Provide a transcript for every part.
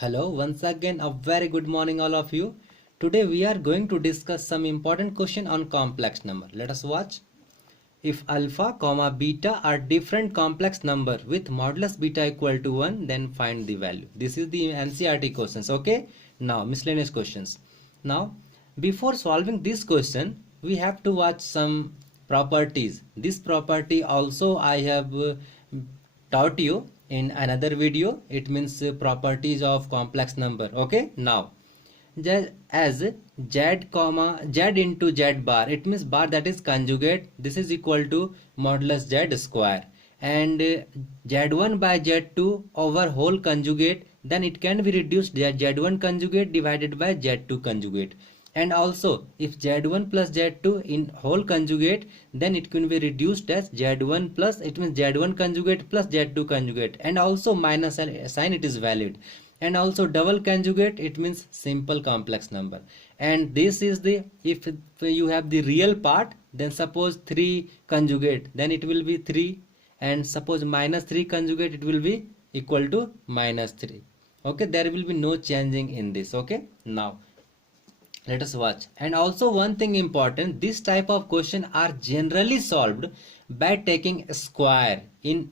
Hello, once again a very good morning all of you. Today we are going to discuss some important question on complex number. Let us watch. If alpha comma beta are different complex number with modulus beta equal to 1, then find the value. This is the NCERT questions. Okay. Now miscellaneous questions. Now before solving this question we have to watch some properties. This property also I have taught you in another video. It means properties of complex number. Okay. Now as z comma z into z bar, it means bar that is conjugate, this is equal to modulus z square, and z1 by z2 over whole conjugate, then it can be reduced z1 conjugate divided by z2 conjugate. And also if z1 plus z2 in whole conjugate, then it can be reduced as z1 plus, it means z1 conjugate plus z2 conjugate, and also minus sign it is valid. And also double conjugate, it means simple complex number. And this is the, if you have the real part, then suppose 3 conjugate, then it will be 3, and suppose minus 3 conjugate, it will be equal to minus 3. Okay, there will be no changing in this. Okay, now let us watch. And also one thing important, this type of question are generally solved by taking a square in,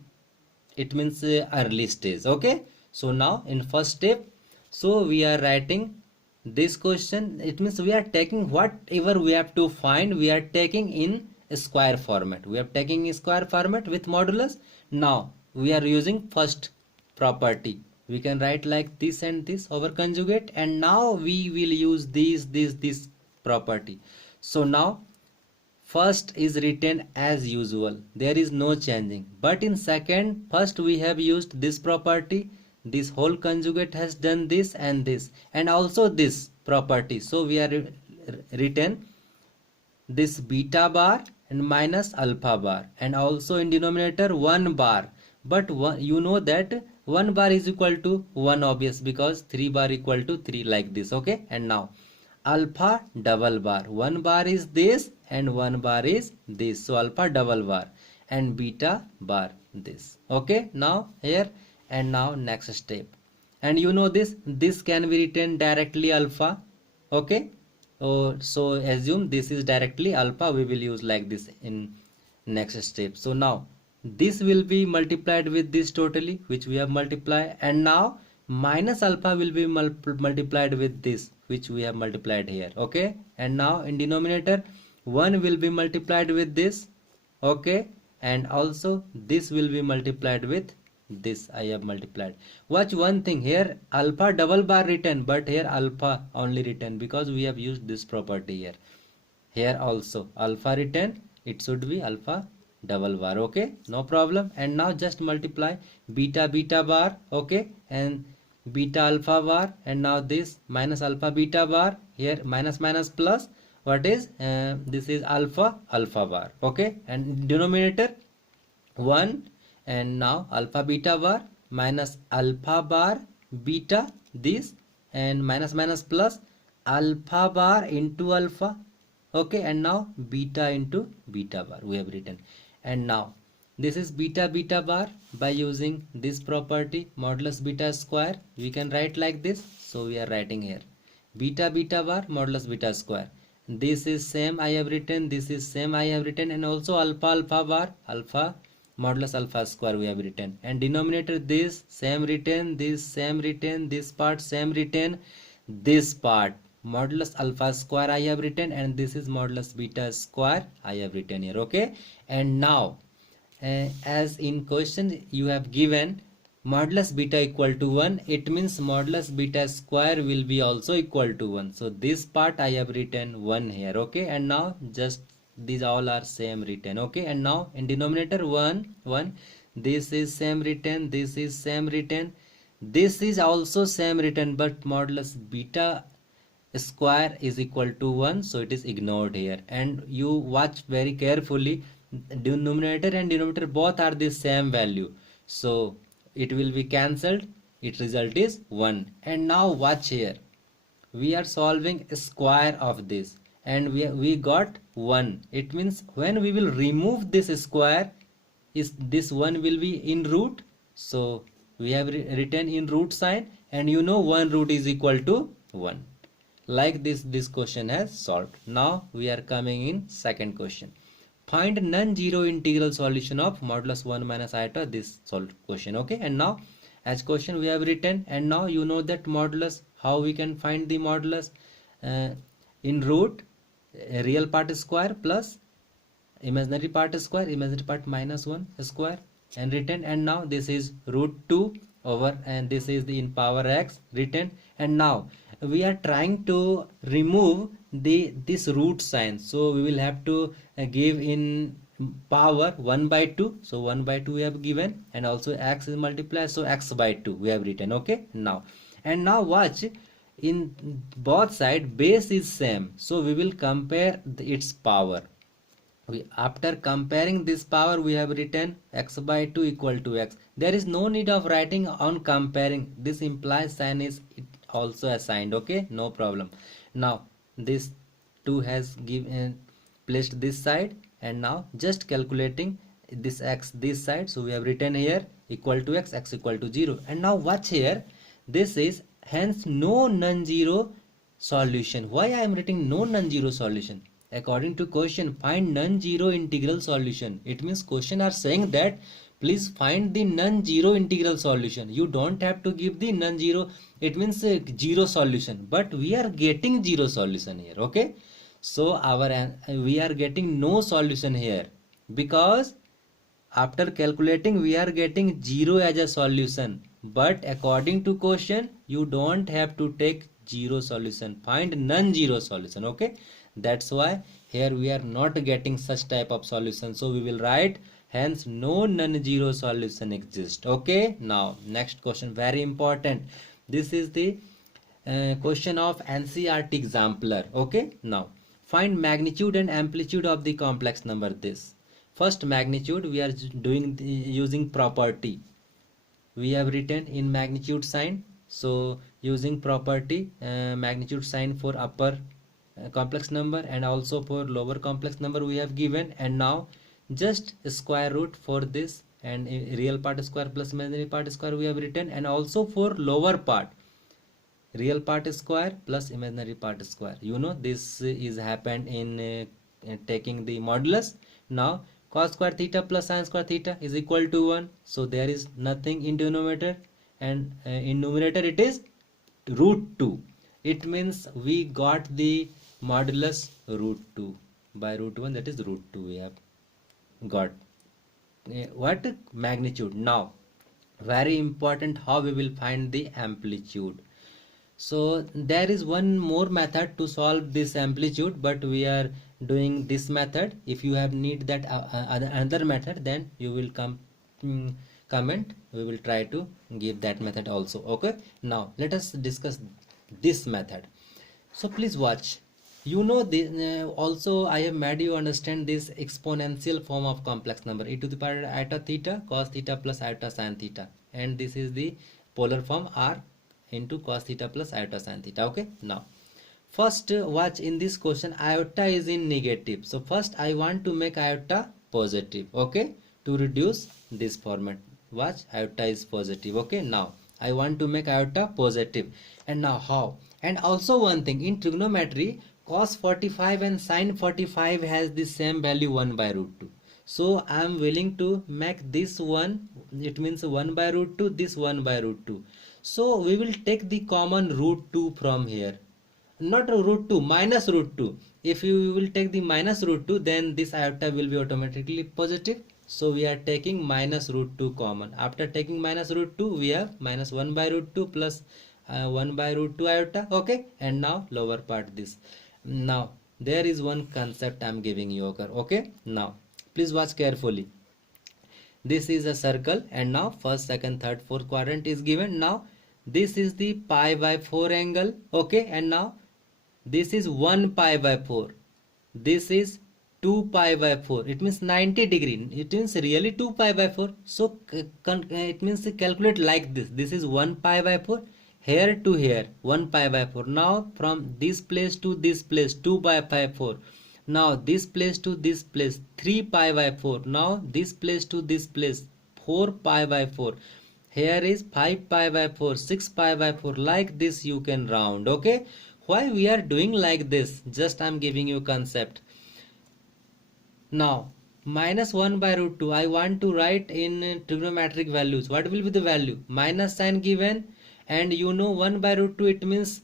it means early stage. Okay, so now in first step, so we are writing this question, it means we are taking whatever we have to find, we are taking in a square format, we are taking a square format with modulus. Now we are using first property, we can write like this and this over conjugate, and now we will use this property. So now first is written as usual, there is no changing, but in second, first we have used this property, this whole conjugate has done this and this, and also this property. So we are written this beta bar and minus alpha bar, and also in denominator 1 bar, but you know that 1 bar is equal to 1 obvious, because 3 bar equal to 3, like this. Okay, and now alpha double bar, 1 bar is this and 1 bar is this, so alpha double bar, and beta bar this. Okay, now here, and now next step, and you know this can be written directly alpha. Okay, so assume this is directly alpha, we will use like this in next step. So now this will be multiplied with this totally, which we have multiplied, and now minus alpha will be multiplied with this, which we have multiplied here. Okay, and now in denominator 1 will be multiplied with this. Okay, and also this will be multiplied with this, I have multiplied. Watch one thing here, alpha double bar written, but here alpha only written, because we have used this property here. Here also alpha written, it should be alpha double bar. Okay, no problem. And now just multiply beta bar. Okay, and beta alpha bar, and now this minus alpha beta bar, here minus minus plus, what is this is alpha bar. Okay, and denominator 1, and now alpha beta bar minus alpha bar beta this, and minus minus plus alpha bar into alpha. Okay, and now beta into beta bar we have written. And now this is beta bar, by using this property modulus beta square, we can write like this. So we are writing here beta bar modulus beta square, this is same I have written, this is same I have written, and also alpha bar alpha modulus alpha square we have written, and denominator this same written, this same written, this part same written, this part modulus alpha square I have written, and this is modulus beta square I have written here. Okay, and now as in question you have given modulus beta equal to 1, it means modulus beta square will be also equal to 1, so this part I have written 1 here. Okay, and now just these all are same written. Okay, and now in denominator 1, this is same written, this is same written, this is also same written, but modulus beta square is equal to 1, so it is ignored here. And you watch very carefully, numerator and denominator both are the same value, so it will be cancelled, its result is 1. And now watch here, we are solving a square of this, and we got 1, it means when we will remove this square, is this 1 will be in root, so we have written in root sign, and you know one root is equal to 1. Like this question has solved. Now we are coming in second question. Find non-zero integral solution of modulus 1 minus iota, this solved question. Okay, and now as question we have written, and now you know that modulus, how we can find the modulus in root real part square plus imaginary part square, imaginary part minus 1 square, and written. And now this is root 2 over, and this is the in power x written. And now we are trying to remove this root sign, so we will have to give in power 1 by 2. So 1 by 2 we have given, and also x is multiplied, so x by 2 we have written. Okay, now and now watch, in both side base is same, so we will compare its power. After comparing this power, we have written x by 2 equal to x. There is no need of writing on comparing. This implies sign is also assigned. Okay, no problem. Now this 2 has given placed this side, and now just calculating this x this side. So we have written here equal to x, x equal to 0. And now watch here. This is hence no non-zero solution. Why I am writing no non-zero solution? According to question, find non-zero integral solution. It means question are saying that please find the non-zero integral solution. You don't have to give the non-zero, it means zero solution, but we are getting zero solution here. Okay, so we are getting no solution here, because after calculating we are getting 0 as a solution. But according to question, you don't have to take zero solution, find non-zero solution. Okay, that's why here we are not getting such type of solution, so we will write hence no non-zero solution exists. Okay, now next question, very important. This is the question of NCERT exemplar. Okay, now find magnitude and amplitude of the complex number. This first magnitude we are doing using property. We have written in magnitude sign, so using property magnitude sign for upper complex number and also for lower complex number we have given. And now just square root for this, and real part square plus imaginary part square we have written, and also for lower part real part square plus imaginary part square. You know this is happened in taking the modulus. Now cos square theta plus sin square theta is equal to 1, so there is nothing in denominator, and in numerator it is root 2. It means we got the modulus root 2 by root 1, that is root 2 we have got. What magnitude? Now very important, how we will find the amplitude. So there is one more method to solve this amplitude, but we are doing this method. If you have need that another method, then you will comment, we will try to give that method also. Okay, now let us discuss this method. So please watch. You know this, also I have made you understand this exponential form of complex number, e to the power iota theta cos theta plus iota sin theta, and this is the polar form r into cos theta plus iota sin theta. Okay, now first watch, in this question iota is in negative, so first I want to make iota positive. Okay, to reduce this format, watch, iota is positive. Okay, now I want to make iota positive. And now how? And also one thing, in trigonometry cos 45 and sin 45 has the same value 1 by root 2. So I am willing to make this one, it means 1 by root 2, this 1 by root 2. So we will take the common root 2 from here. Not root 2, minus root 2. If you will take the minus root 2, then this iota will be automatically positive. So we are taking minus root 2 common. After taking minus root 2, we have minus 1 by root 2 plus 1 by root 2 iota. Okay, and now lower part this. Now there is one concept I am giving you. Okay, now please watch carefully. This is a circle, and now first, second, third, fourth quadrant is given. Now this is the pi by 4 angle. Okay, and now this is 1 pi by 4. This is 2 pi by 4. It means 90 degree. It means really 2 pi by 4. So it means calculate like this. This is 1 pi by 4. Here to here 1 pi by 4. Now from this place to this place 2 pi by 4. Now this place to this place 3 pi by 4. Now this place to this place 4 pi by 4. here is 5 pi by 4, 6 pi by 4, like this you can round. Okay, why we are doing like this, just I'm giving you concept. Now minus 1 by root 2, I want to write in trigonometric values. What will be the value? Minus sign given, and you know 1 by root 2, it means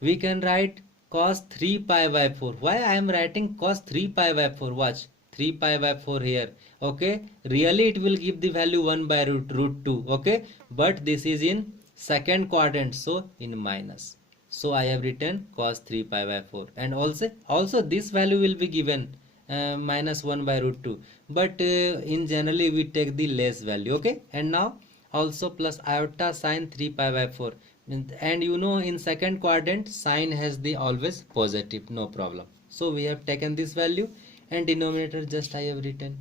we can write cos 3 pi by 4. Why I am writing cos 3 pi by 4? Watch, 3 pi by 4 here. Okay, really it will give the value 1 by root 2. Okay, but this is in second quadrant, so in minus. So I have written cos 3 pi by 4, and also this value will be given minus 1 by root 2, but in generally we take the less value. Okay, and now also plus iota sine 3 pi by 4, and you know in second quadrant sign has the always positive, no problem. So we have taken this value, and denominator just I have written.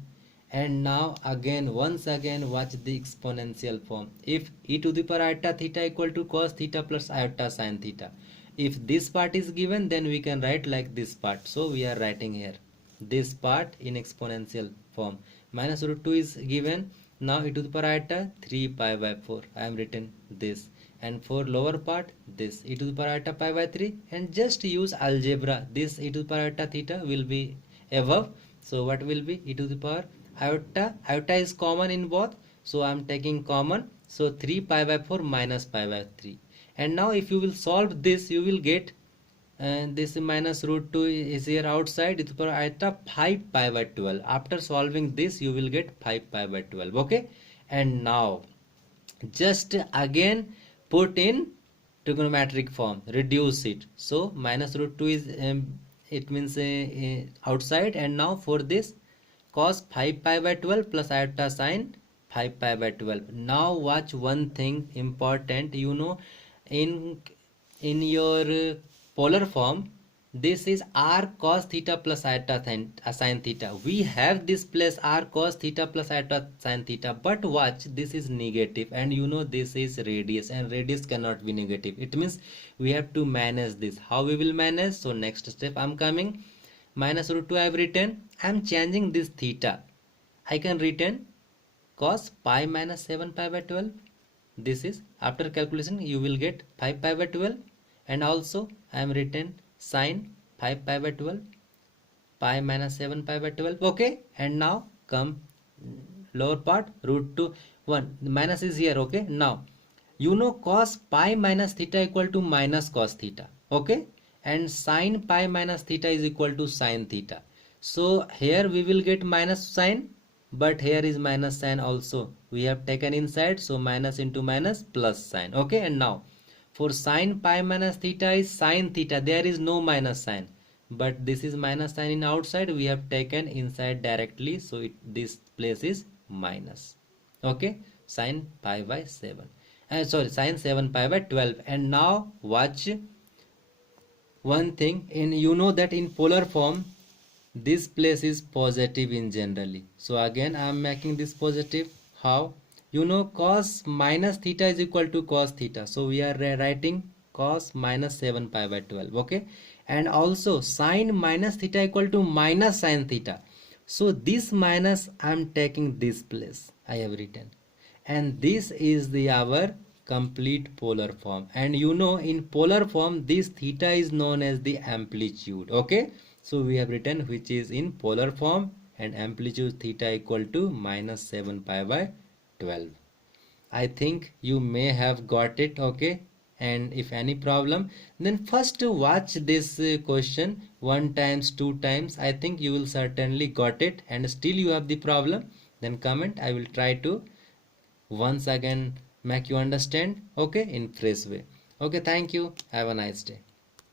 And now again, once again, watch the exponential form. If e to the power iota theta equal to cos theta plus iota sin theta, if this part is given, then we can write like this part. So we are writing here this part in exponential form. Minus root 2 is given. Now e to the power iota 3 pi by 4, I am written this. And for lower part, this e to the power iota pi by 3, and just use algebra, this e to the power iota theta will be above. So what will be e to the power iota is common in both, so I am taking common. So 3 pi by 4 minus pi by 3. And now if you will solve this, you will get this minus root 2 is here outside, e to the power iota 5 pi by 12. After solving this, you will get 5 pi by 12. Okay, and now just again put in trigonometric form, reduce it. So minus root 2 is it means outside, and now for this cos 5 pi by 12 plus iota sine 5 pi by 12. Now watch one thing important, you know, in your polar form, this is r cos theta plus iota sin theta. We have this place r cos theta plus iota sin theta, but watch, this is negative, and you know this is radius, and radius cannot be negative. It means we have to manage this. How we will manage? So next step I'm coming. Minus root 2 I have written. I am changing this theta. I can written cos pi minus 7 pi by 12. This is after calculation you will get 5 pi by 12, and also I am written sine 5 pi by 12, pi minus 7 pi by 12. Okay, and now come lower part, root 2 1, the minus is here. Okay, now you know cos pi minus theta equal to minus cos theta. Okay, and sine pi minus theta is equal to sine theta. So here we will get minus sine, but here is minus sine also we have taken inside, so minus into minus plus sine. Okay, and now for sine pi minus theta is sine theta, there is no minus sign, but this is minus sign in outside, we have taken inside directly, so this place is minus. Okay, sine pi by 7, sorry, sine 7 pi by 12. And now watch one thing, in you know that in polar form this place is positive in generally, so again I am making this positive. How? You know cos minus theta is equal to cos theta, so we are writing cos minus 7 pi by 12. Okay, and also sine minus theta equal to minus sine theta, so this minus I am taking this place, I have written, and this is the our complete polar form. And you know in polar form this theta is known as the amplitude. Okay, so we have written which is in polar form, and amplitude theta equal to minus 7 pi by 12. I think you may have got it. Okay, and if any problem, then first watch this question 1 times 2 times. I think you will certainly got it, and still you have the problem, then comment. I will try to once again make you understand. Okay, in fresh way. Okay, thank you, have a nice day.